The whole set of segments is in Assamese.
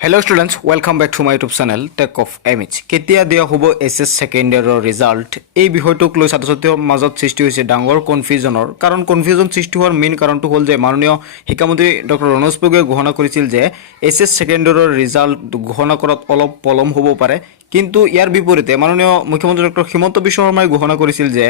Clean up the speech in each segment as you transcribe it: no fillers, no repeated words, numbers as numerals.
Hello students, welcome back to my YouTube channel Tech of Image. কেতিয়া দিয়া হ'ব এছএছ সেকেন্ড ইয়াৰৰ ৰিজাল্ট এই বিষয়টোক লৈ ছাত্ৰ-ছাত্ৰীৰ মাজত সৃষ্টি হৈছে ডাঙৰ কনফিউজনৰ কাৰণ কনফিউজন সৃষ্টি হোৱাৰ মেইন কাৰণটো হ'ল যে মাননীয় শিক্ষামন্ত্ৰী ডক্টৰ ৰণোজ পেগুৱে ঘোষণা কৰিছিল যে এছএছ সেকেন্ড ইয়াৰৰ ৰিজাল্ট ঘোষণা কৰাত অলপ পলম হ'ব পাৰে কিন্তু ইয়াৰ বিপৰীতে মাননীয় মুখ্যমন্ত্ৰী ডক্টৰ হিমন্ত বিশ্ব শৰ্মাই ঘোষণা কৰিছিল যে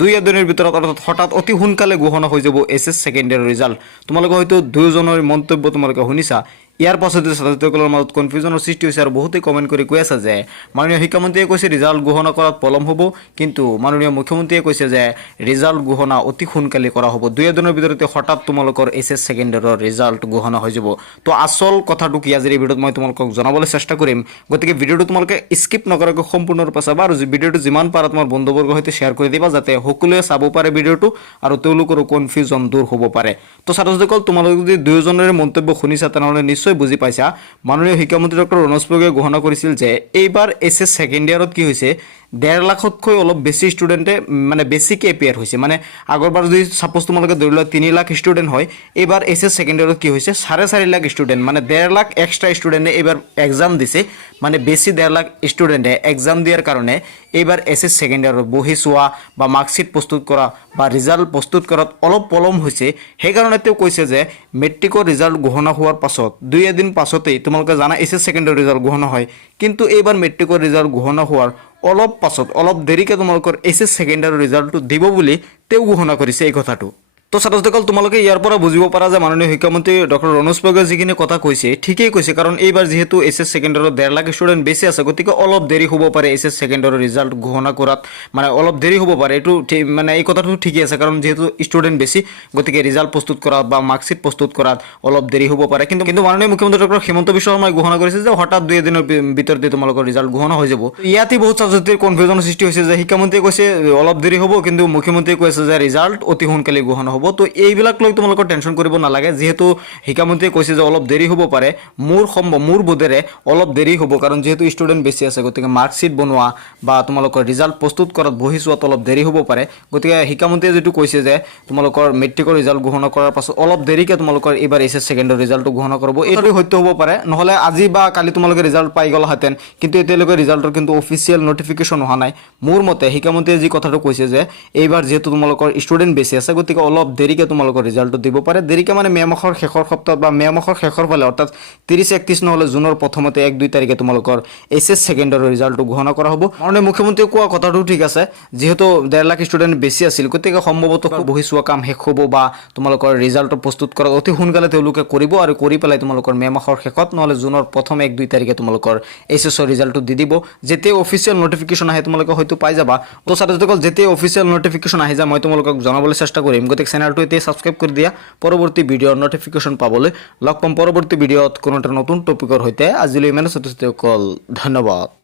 2 দিনৰ ভিতৰত হঠাৎ অতি সোনকালে ঘোষণা হৈ যাব এছএছ সেকেন্ড ইয়াৰৰ ৰিজাল্ট তোমালোকে হয়তো দুয়োজনৰ মন্তব্য তোমালোকে শুনিছা ইয়াৰ পাছতে ছাত্ৰসকলৰ মাজত কনফিউজনৰ সৃষ্টি হৈছে আৰু বহুতে কমেন্ট কৰি কৈ আছে যে মাননীয় শিক্ষামন্ত্ৰীয়ে কৈছে ৰিজাল্ট ঘোষণা কৰাত পলম হ'ব কিন্তু মাননীয় মুখ্যমন্ত্ৰীয়ে কৈছে যে ৰিজাল্ট ঘোষণা অতি সোনকালে কৰা হ'ব 2 দিনৰ ভিতৰতে হঠাৎ তোমালোকৰ এছএছ সেকেন্ড ইয়াৰৰ ৰিজাল্ট ঘোষণা হৈ যাব তো আসল কথাটো কি আজিৰ ভিডিঅ'ত মই তোমালোকক জনাবলৈ চেষ্টা কৰিম গতিকে ভিডিঅ'টো তোমালোকে স্কিপ নকৰাকৈ সম্পূৰ্ণৰূপে চাবা আৰু ভিডিঅ'টো যিমান পাৰা তোমাৰ বন্ধুবৰ্গৰ সৈতে শ্বেয়াৰ কৰি দিবা যাতে সকলোৱে চাব পাৰে ভিডিঅ'টো আৰু তেওঁলোকৰো কনফিউজন দূৰ হ'ব পাৰে তো ছাত্ৰসকল তোমালোকে যদি দুয়োজনৰে মন্তব্য শুনিছা তেনেহ'লে নিশ্চয় বুজি পাইছা মাননীয় শিক্ষামন্ত্ৰী ডক্টৰ ৰণোজ পেগুৱে ঘোষণা কৰিছিল যে এইবাৰ এছএছ সেকেন্ড ইয়াৰত কি হৈছে 1.5 লাখতকৈ অলপ বেছি ষ্টুডেণ্টে মানে বেছিকৈ এপিয়াৰ হৈছে মানে আগৰবাৰ যদি সাপোজ তোমালোকে ধৰি লোৱা 3 লাখ ষ্টুডেণ্ট হয় এইবাৰ এছএছ সেকেন্ড ইয়াৰত কি হৈছে 4.5 লাখ ষ্টুডেণ্ট মানে 1.5 লাখ এক্সট্ৰা ষ্টুডেণ্টে এইবাৰ এক্সাম দিছে মানে বেছি 1.5 লাখ ষ্টুডেণ্টে এক্সাম দিয়াৰ কাৰণে এইবাৰ এছএছ সেকেন্ড ইয়াৰত বহি চোৱা বা মাৰ্কশ্বিট প্ৰস্তুত কৰা বা ৰিজাল্ট প্ৰস্তুত কৰাত অলপ পলম হৈছে সেইকাৰণে তেওঁ কৈছে যে মেট্ৰিকৰ ৰিজাল্ট ঘোষণা হোৱাৰ পাছত 2 দিন পাছতেই তোমালোকে জানা এছএছ সেকেন্ড ইয়াৰ ৰিজাল্ট ঘোষণা হয় কিন্তু এইবাৰ মেট্ৰিকৰ ৰিজাল্ট ঘোষণা হোৱাৰ অলপ পাছত অলপ দেৰিকৈ তোমালোকৰ এছএছ সেকেন্ড ইয়াৰ ৰিজাল্টটো দিব বুলি তেওঁ ঘোষণা কৰিছে এই কথাটো তো ছাত্ৰসকল তোমালোকে ইয়াৰ পৰা বুজিব পাৰা যে মাননীয় শিক্ষামন্ত্ৰী ডক্টৰ ৰণোজ পেগুৱে যিখিনি কথা কৈছে ঠিকই কৈছে কাৰণ এইবাৰ যেহেতু এছএছ সেকেন্ড ইয়াৰত 1.5 লাখ ষ্টুডেণ্ট বেছি আছে গতিকে অলপ দেৰি হ'ব পাৰে এছএছ সেকেন্ড ইয়াৰৰ ৰিজাল্ট ঘোষণা কৰাত মানে অলপ দেৰি হ'ব পাৰে এইটো মানে এই কথাটো ঠিকই আছে কাৰণ যেহেতু ষ্টুডেণ্ট বেছি গতিকে ৰিজাল্ট প্ৰস্তুত কৰাত বা মাৰ্কশ্বিট প্ৰস্তুত কৰাত অলপ দেৰি হ'ব পাৰে কিন্তু মাননীয় মুখ্যমন্ত্ৰী ডক্টৰ হিমন্ত বিশ্ব শৰ্মাই ঘোষণা কৰিছে যে হঠাৎ 2 দিনৰ ভিতৰতে তোমালোকৰ ৰিজাল্ট ঘোষণা হৈ যাব ইয়াতে বহুত ছাত্ৰছাত্ৰীৰ কনফিউজনৰ সৃষ্টি হৈছে যে শিক্ষামন্ত্ৰীয়ে কৈছে অলপ দেৰি হ'ব কিন্তু মুখ্যমন্ত্ৰীয়ে কৈছে যে ৰিজাল্ট অতি সোনকালে ঘোষণা হ'ব তো এইবিলাক লৈ তোমালোকৰ টেনশ্যন কৰিব নালাগে যেহেতু শিক্ষামন্ত্ৰীয়ে কৈছে যে অলপ দেৰি হ'ব পাৰে মোৰ বোধেৰে অলপ দেৰি হ'ব কাৰণ যেহেতু ষ্টুডেণ্ট বেছি আছে গতিকে মাৰ্কশ্বিট বনোৱা বা তোমালোকৰ ৰিজাল্ট প্ৰস্তুত কৰাত বহি চোৱাত অলপ দেৰি হ'ব পাৰে গতিকে শিক্ষামন্ত্ৰীয়ে যেটো কৈছে যে তোমালোকৰ মেট্ৰিকৰ ৰিজাল্ট ঘোষণা কৰাৰ পাছত অলপ দেৰিকৈ তোমালোকৰ এইবাৰ এছএছ সেকেন্ডৰ ৰিজাল্টটো ঘোষণা কৰিব এইটো সত্য হ'ব পাৰে নহ'লে আজি বা কালি তোমালোকে ৰিজাল্ট পাই গ'লাহেঁতেন কিন্তু এতিয়ালৈকে ৰিজাল্টৰ কিন্তু অফিচিয়েল নটিফিকেশ্যন অহা নাই মোৰ মতে শিক্ষামন্ত্ৰীয়ে যি কথাটো কৈছে যে এইবাৰ যেহেতু তোমালোকৰ ষ্টুডেণ্ট বেছি আছে গতিকে অলপ দেৰিকৈ তোমালোকৰ ৰিজাল্টটো দিব পাৰে দেৰিকৈ মানে মে মাহৰ শেষৰ সপ্তাহত বা মে মাহৰ শেষৰ ফালে অৰ্থাৎ 30-31 নহ'লে জুনৰ প্ৰথমতে 1-2 তাৰিখে তোমালোকৰ এছএছ সেকেন্ডৰ ৰিজাল্টটো ঘোষণা কৰা হ'ব মাননীয় মুখ্যমন্ত্ৰীয়ে কোৱা কথাটো ঠিক আছে যেহেতু 1.5 লাখ ষ্টুডেণ্ট বেছি আছিল গতিকে সম্ভৱতঃ বহি চোৱা কাম শেষ হ'ব বা তোমালোকৰ ৰিজাল্টটো প্ৰস্তুত কৰাত অতি সোনকালে তেওঁলোকে কৰিব আৰু কৰি পেলাই তোমালোকৰ মে মাহৰ শেষত নহ'লে জুনৰ প্ৰথম 1-2 তাৰিখে তোমালোকৰ এছএছৰ ৰিজাল্টটো দি দিব যেতিয়া অফিচিয়েল নটিফিকেশ্যন আহে তোমালোকে হয়তো পাই যাবা তো ছাত্ৰসকল যেতিয়া অফিচিয়েল নটিফিকেশ্যন আহি যায় মই তোমালোকক জনাবলৈ চেষ্টা কৰিম গতিকে চেনেলটো এতিয়া সাবস্ক্ৰাইব কৰি দিয়া পৰৱৰ্তী ভিডিঅ'ৰ নটিফিকেশ্যন পাবলৈ লগ পাম পৰৱৰ্তী ভিডিঅ'ত কোনো এটা নতুন টপিকৰ সৈতে আজিলৈ ইমানে ছাত্ৰছাত্ৰীসকল ধন্যবাদ।